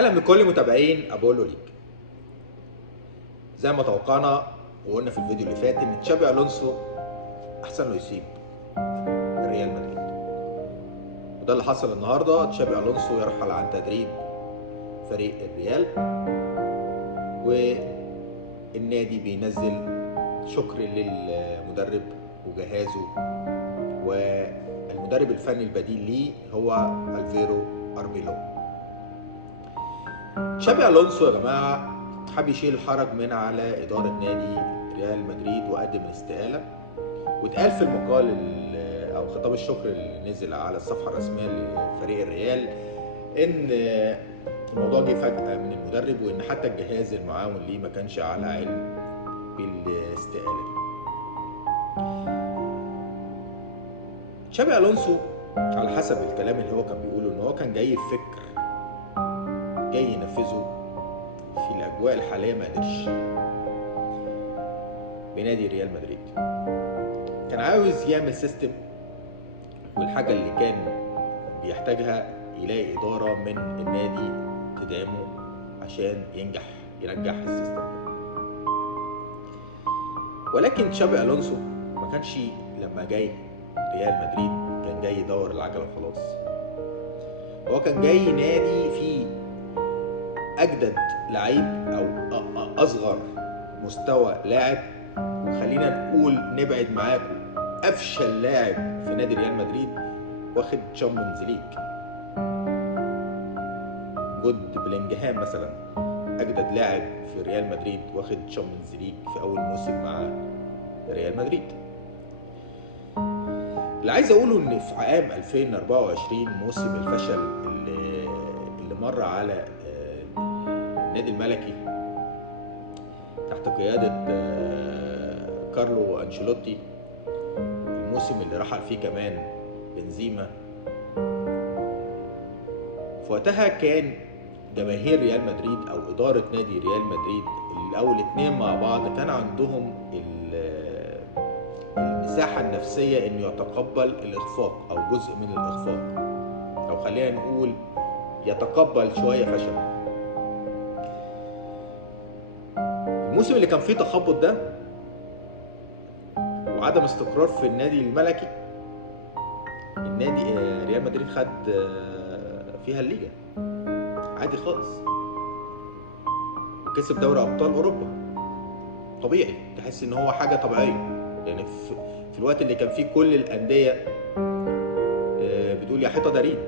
اهلا بكل متابعين ابولو ليج. زي ما توقعنا وقلنا في الفيديو اللي فات ان تشابي الونسو احسن له يسيب ريال مدريد، وده اللي حصل النهارده. تشابي الونسو يرحل عن تدريب فريق الريال، والنادي بينزل شكر للمدرب وجهازه، والمدرب الفني البديل ليه هو الفيرو اربيلو. تشابي الونسو يا جماعه حب يشيل الحرج من على اداره نادي ريال مدريد وقدم الاستقاله، واتقال في المقال او خطاب الشكر اللي نزل على الصفحه الرسميه لفريق الريال ان الموضوع جه فجاه من المدرب، وان حتى الجهاز المعاون ليه ما كانش على علم بالاستقاله دي. تشابي الونسو على حسب الكلام اللي هو كان بيقوله ان هو كان جاي بفكر جاي ينفذه في الاجواء الحاليه، ما قدرش بنادي ريال مدريد. كان عاوز يعمل سيستم، والحاجه اللي كان بيحتاجها يلاقي اداره من النادي تدعمه عشان ينجح السيستم. ولكن تشابي الونسو ما كانش لما جاي ريال مدريد كان جاي يدور العجله وخلاص. هو كان جاي نادي فيه اجدد لعيب او اصغر مستوى لاعب، وخلينا نقول نبعد معاكم افشل لاعب في نادي ريال مدريد واخد تشامبيونز ليج. جود بلينجهام مثلا اجدد لاعب في ريال مدريد واخد تشامبيونز ليج في اول موسم مع ريال مدريد. اللي عايز اقوله ان في عام 2024 موسم الفشل اللي مر على النادي الملكي تحت قيادة كارلو أنشيلوتي، الموسم اللي رحل فيه كمان بنزيما، في وقتها كان جماهير ريال مدريد أو إدارة نادي ريال مدريد أو الاتنين مع بعض كان عندهم المساحة النفسية إنه يتقبل الإخفاق أو جزء من الإخفاق، أو خلينا نقول يتقبل شوية فشل. الموسم اللي كان فيه تخبط ده وعدم استقرار في النادي الملكي، النادي ريال مدريد خد فيها الليجا عادي خالص، وكسب دوري ابطال اوروبا. طبيعي تحس ان هو حاجه طبيعيه، يعني في الوقت اللي كان فيه كل الانديه بتقول يا حيطه دارين،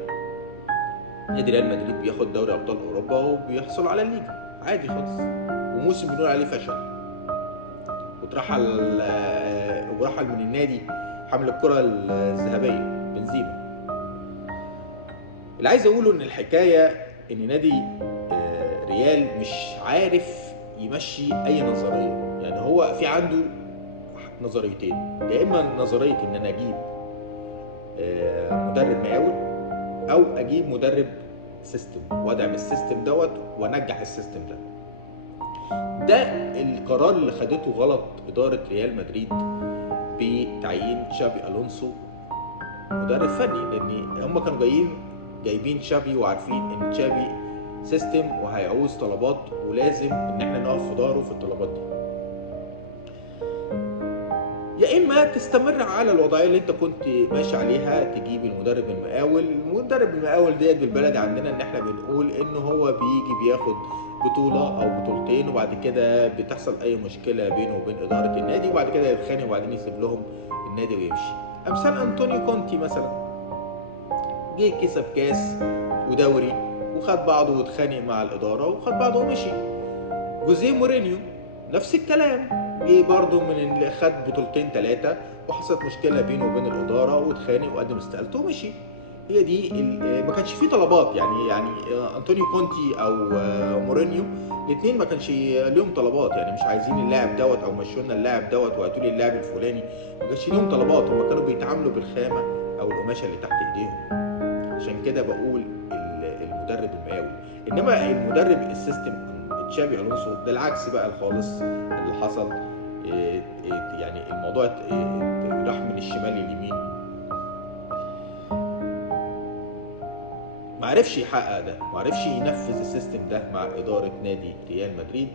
نادي ريال مدريد بياخد دوري ابطال اوروبا وبيحصل على الليجا عادي خالص، وموسم بنقول عليه فشل، ورحل من النادي حامل الكرة الذهبية بنزيما. اللي عايز اقوله ان الحكاية ان نادي ريال مش عارف يمشي اي نظرية. يعني هو في عنده نظريتين، يا اما نظرية ان انا اجيب مدرب مقاول، او اجيب مدرب سيستم وادعم السيستم دوت وانجح السيستم ده. ده القرار اللي خدته غلط إدارة ريال مدريد بتعيين تشابي ألونسو مدرب فني، لأن هم كانوا جايبين تشابي وعارفين إن تشابي سيستم وهيعوز طلبات، ولازم إن احنا نقف في ظهره في الطلبات دي. يا إما تستمر على الوضعية اللي أنت كنت ماشي عليها، تجيب المدرب المقاول. المدرب المقاول ديت بالبلد عندنا إن احنا بنقول إن هو بيجي بياخد بطولة أو بطولتين، وبعد كده بتحصل أي مشكلة بينه وبين إدارة النادي، وبعد كده يتخانق وبعدين يسيب لهم النادي ويمشي. أمثال أنطونيو كونتي مثلا، جه كسب كاس ودوري وخد بعضه واتخانق مع الإدارة وخد بعضه ومشي. جوزيه مورينيو نفس الكلام، جه برضه من اللي خد بطولتين ثلاثة وحصلت مشكلة بينه وبين الإدارة واتخانق وقدم استقالته ومشي. هي دي ما كانش فيه طلبات، يعني انطونيو كونتي او مورينيو الاثنين ما كانش ليهم طلبات، يعني مش عايزين اللاعب دوت او مشوا لنا اللاعب دوت وهاتوا لي اللاعب الفلاني، ما كانش ليهم طلبات. هم كانوا بيتعاملوا بالخامه او القماشه اللي تحت ايديهم. عشان كده بقول المدرب المقاول. انما المدرب السيستم تشابي الونسو ده العكس بقى خالص اللي حصل. يعني الموضوع راح من الشمال لليمين. معرفش يحقق ده، معرفش ينفذ السيستم ده مع اداره نادي ريال مدريد.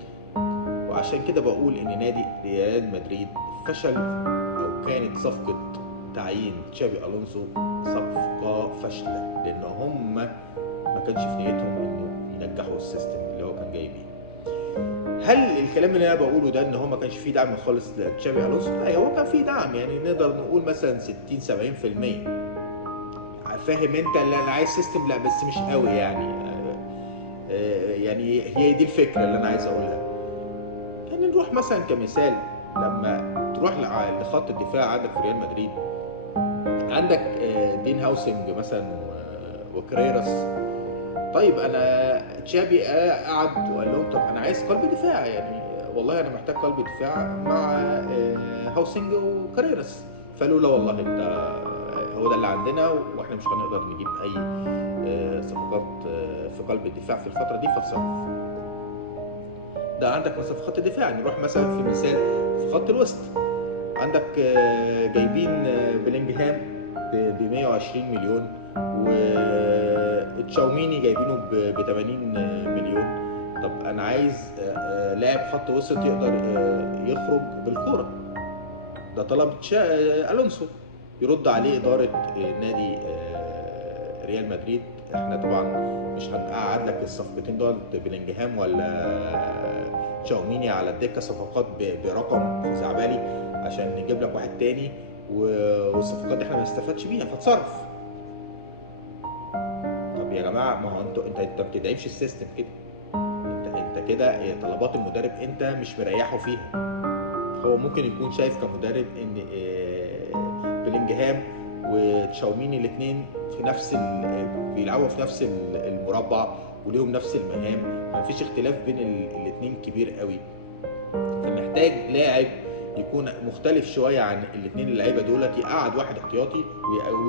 وعشان كده بقول ان نادي ريال مدريد فشل، او كانت صفقه تعيين تشابي الونسو صفقه فاشله، لان هم ما كانش في نيتهم انه ينجحوا السيستم اللي هو كان جاي بيه. هل الكلام اللي انا بقوله ده ان هو ما كانش فيه دعم خالص لتشابي الونسو؟ لا، هو كان فيه دعم، يعني نقدر نقول مثلا 60 70%. فاهم انت اللي انا عايز سيستم؟ لا بس مش قوي يعني. يعني هي دي الفكره اللي انا عايز اقولها. يعني نروح مثلا كمثال، لما تروح لخط الدفاع عندك في ريال مدريد، عندك دين هاوسنج مثلا وكريراس. طيب انا تشابي قعد وقال لهم طب انا عايز قلب دفاع، يعني والله انا محتاج قلب دفاع مع هاوسنج وكريراس. فقالوا لا والله انت هو ده اللي عندنا، واحنا مش هنقدر نجيب اي صفقات في قلب الدفاع في الفتره دي، فاتصرف. ده عندك مثلا في خط الدفاع. نروح مثلا في مثال في خط الوسط، عندك جايبين بلينجهام ب 120 مليون، وتشاوميني جايبينه ب 80 مليون. طب انا عايز لاعب خط وسط يقدر يخرج بالكوره، ده طلب الونسو. يرد عليه اداره نادي ريال مدريد، احنا طبعا مش هنقعد لك الصفقتين دول بلينجهام ولا تشاوميني على الدكه صفقات برقم خزعبلي عشان نجيب لك واحد تاني، والصفقات دي احنا ما نستفادش بيها، فاتصرف. طب يا جماعه، ما هو انت ما بتدعمش السيستم كده. انت كده طلبات المدرب انت مش مريحه فيها. هو ممكن يكون شايف كمدرب ان بلينجهام وتشاوميني الاثنين في نفس بيلعبوا في نفس المربع وليهم نفس المهام، ما فيش اختلاف بين الاثنين كبير قوي. فمحتاج لاعب يكون مختلف شويه عن الاثنين اللعيبه دولت، يقعد واحد احتياطي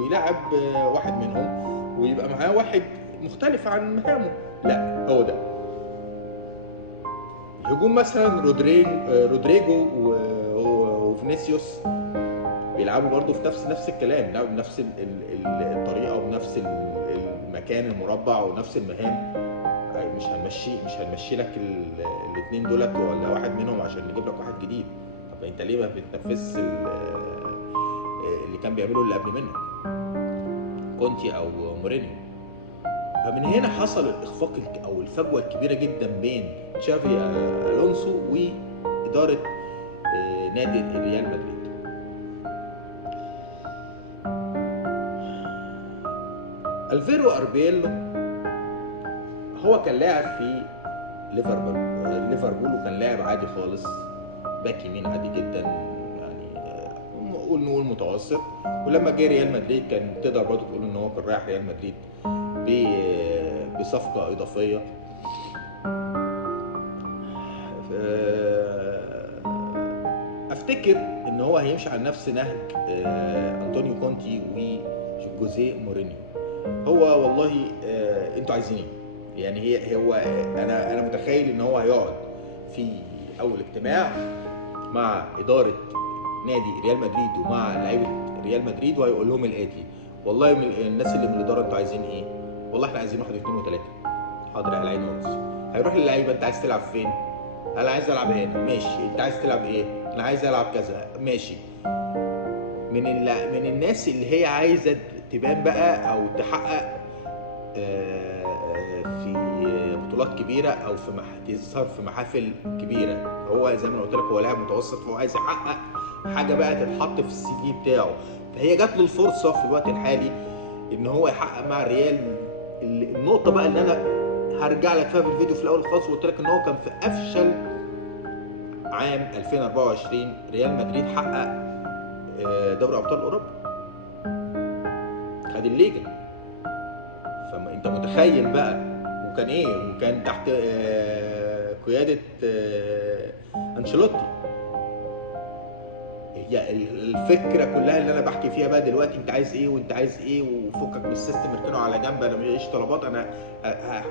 ويلعب واحد منهم، ويبقى معاه واحد مختلف عن مهامه. لا، هو ده الهجوم. مثلا رودريجو وفينيسيوس بيلعبوا برضو في نفس الكلام، بيلعبوا بنفس الطريقه ونفس المكان المربع ونفس المهام. مش هنمشي لك الاثنين دولت ولا واحد منهم عشان نجيب لك واحد جديد. طب انت ليه ما بتنفذش اللي كان بيعمله اللي قبل منك، كونتي او مورينيو؟ فمن هنا حصل الاخفاق او الفجوه الكبيره جدا بين تشافي الونسو واداره نادي ريال مدريد. الفيرو اربيلو هو كان لاعب في ليفربول وكان لاعب عادي خالص، باك يمين عادي جدا، يعني نقول متوسط. ولما جه ريال مدريد كان تقدر برضه تقول ان هو كان رايح ريال مدريد بصفقه اضافيه. افتكر ان هو هيمشي على نفس نهج انطونيو كونتي وجوزيه مورينيو. هو والله انتوا عايزين ايه؟ يعني هو انا متخيل ان هو هيقعد في اول اجتماع مع اداره نادي ريال مدريد ومع لعيبه ريال مدريد، وهيقول لهم الاتي: والله من الناس اللي من الاداره انتوا عايزين ايه؟ والله احنا عايزين 1 2 3. حاضر يا العين ونص. هيروح للعيبه: انت عايز تلعب فين؟ انا عايز العب هنا. ماشي. انت عايز تلعب ايه؟ انا عايز العب كذا. ماشي. من الناس اللي هي عايزه تبان بقى او تحقق في بطولات كبيره او تظهر في محافل كبيره. هو زي ما انا قلت لك هو لاعب متوسط، فهو عايز يحقق حاجه بقى تتحط في السي في بتاعه. فهي جات له الفرصه في الوقت الحالي ان هو يحقق مع الريال. النقطه بقى اللي انا هرجع لك فيها في الفيديو في الاول خالص، وقلت لك ان هو كان في افشل عام 2024 ريال مدريد حقق دوري ابطال اوروبا، خد الليجا. فانت متخيل بقى، وكان ايه، وكان تحت قياده انشيلوتي. هي الفكره كلها اللي انا بحكي فيها بقى دلوقتي: انت عايز ايه وانت عايز ايه، وفكك من السيستم، اركنه على جنب، انا مش طلبات، انا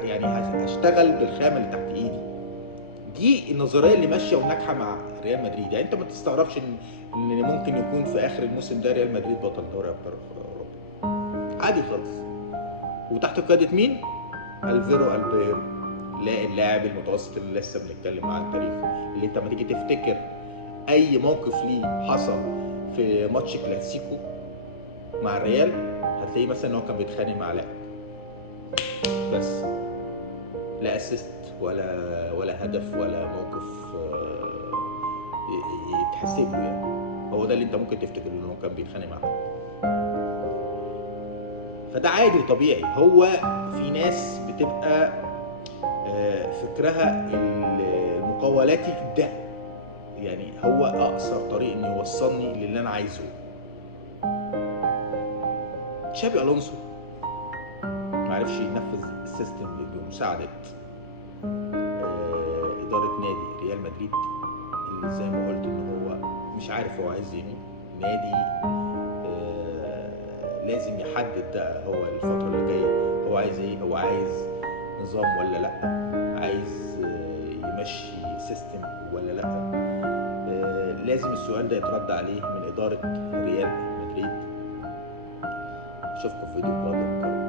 يعني هشتغل بالخامه اللي تحت ايدي. دي النظريه اللي ماشيه وناجحه مع ريال مدريد. يعني انت ما تستغربش ان ممكن يكون في اخر الموسم ده ريال مدريد بطل دوري ابطال اوروبا، عادي خالص. وتحت قياده مين؟ الفيرو البيرو، لا اللاعب المتوسط اللي لسه بنتكلم عن تاريخه، اللي انت لما تيجي تفتكر اي موقف ليه حصل في ماتش كلاسيكو مع الريال هتلاقيه مثلا ان هو كان بيتخانق مع لاعب بس، لا اسيست ولا هدف ولا موقف يتحسب له يعني. هو ده اللي انت ممكن تفتكر ان هو كان بيتخانق مع حد. فده عادي وطبيعي. هو في ناس بتبقى فكرها المقاولاتي ده، يعني هو اقصر طريق انه يوصلني للي انا عايزه. تشابي الونسو معرفش ينفذ السيستم بمساعدة إدارة نادي ريال مدريد، اللي زي ما قلت إن هو مش عارف هو عايز إيه. نادي لازم يحدد ده هو الفترة اللي جاية هو عايز إيه. هو عايز نظام ولا لأ؟ عايز يمشي سيستم ولا لأ؟ لازم السؤال ده يترد عليه من إدارة ريال مدريد. أشوفكم في فيديو قادم.